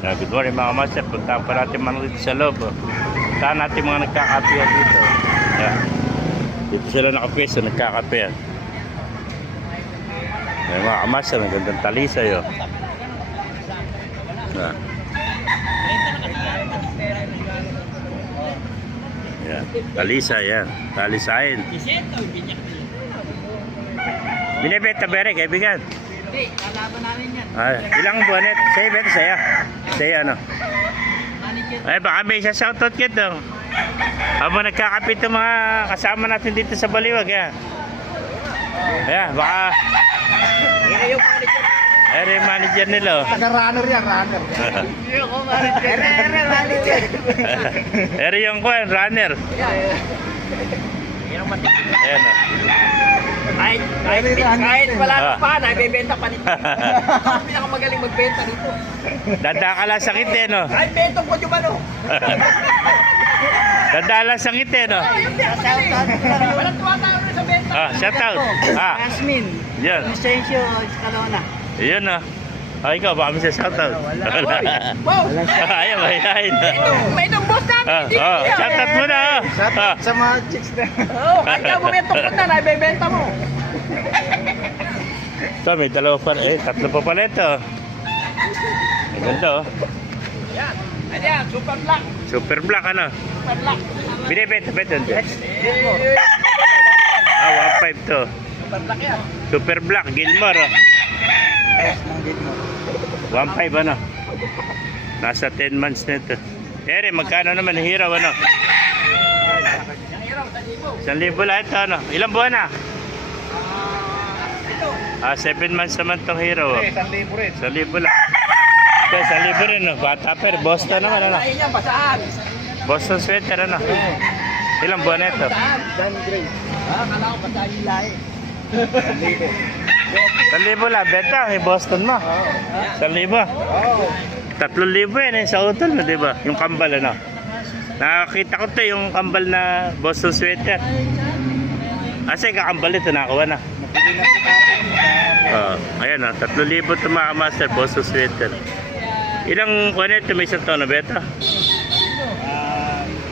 Good morning mga master. Punta pa natin mga dito sa loob. Saan natin mga nagkakape dito. Yan. Dito sila nakapwesto, nagkakape. May mga master, magandang talisay. Yan. Yan. Talisay yan. Talisayin. Binibenta ba rin, kaibigan? Hindi, lalaban namin yan. Ilang buwan ito? Sa'yo ba ito? Sa'yo ano? Ay, baka may isa shoutout ka ito. Habang nagkakapit yung mga kasama natin dito sa Baliwag. Yan. Ayan, baka... Yan yung manager. Ayan yung manager nila. Taga-runner yan, runner. Yan yung manager. Manager. Ayan yung runner. Yan ang manager. Ayan o. Kahit wala na pa, naibibenta pa nito. Ako pinakamagaling magbenta nito. Dada ka lang sakit eh, no? Ay, bentong ko yung ano. Dada lang sakit eh, no? Walang tumatawag na sa benta. Shoutout. Jasmine. Yan. Vicencio Escalona. Yun o. Ikaw, baka may shoutout. Wow! Ayaw, mahihayin. May itong boss namin. Shoutout muna. Sa mga chicks na. Oo, kaya bumentong ko na, naibibenta mo. Ito, may dalawa pa. Tatlo pa pala ito. May ganda o. Yan. Ayan, super black. Super black ano? Super black. Binibenta ba ito? 1.5 to. Super black yan. Super black, Gilmore o. 1.5 ano? Nasa 10 months na ito. Ere, magkano naman hiraw ano? Yung hiraw, 1,000. 1,000 lahat ito ano? Ilang buwan na? Ito. 7 months naman itong hiraw. 1,000 rin. 1,000 lang. Okay, 1,000 rin no? Bata pero Boston naman ano? Lain yan, basaan. Boston sweater ano? Ilang buwan na ito? Basaan. Dan Gray. Kala ko basaan yung lahi. 1,000 lang, beta, may Boston mo. 1,000. 3,000 yan sa utol mo, diba? Yung kambal, ano? Nakakita ko to yung kambal na Boston sweater. Kasi kakambal ito, nakakuha na. Ayan, 3,000 ito mga master, Boston sweater. Ilang kuha na ito, may isang taon na beta?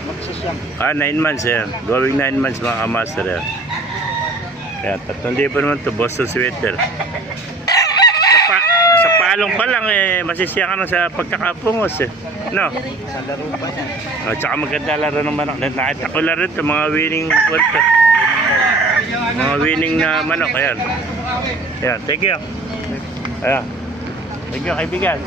Magsasyang. 9 months, yan. Going 9 months mga master, yan. Kaya 3,000 naman to Boston sweater. Sa palong pa lang masisiya ka na sa pagkakapungos eh. No? Sa laro pa yan. Tsaka maganda laro ng manok. Nakita ko laro ito, mga winning kwento. Mga winning na manok. Ayan. Ayan, thank you. Ayan. Thank you kaibigan.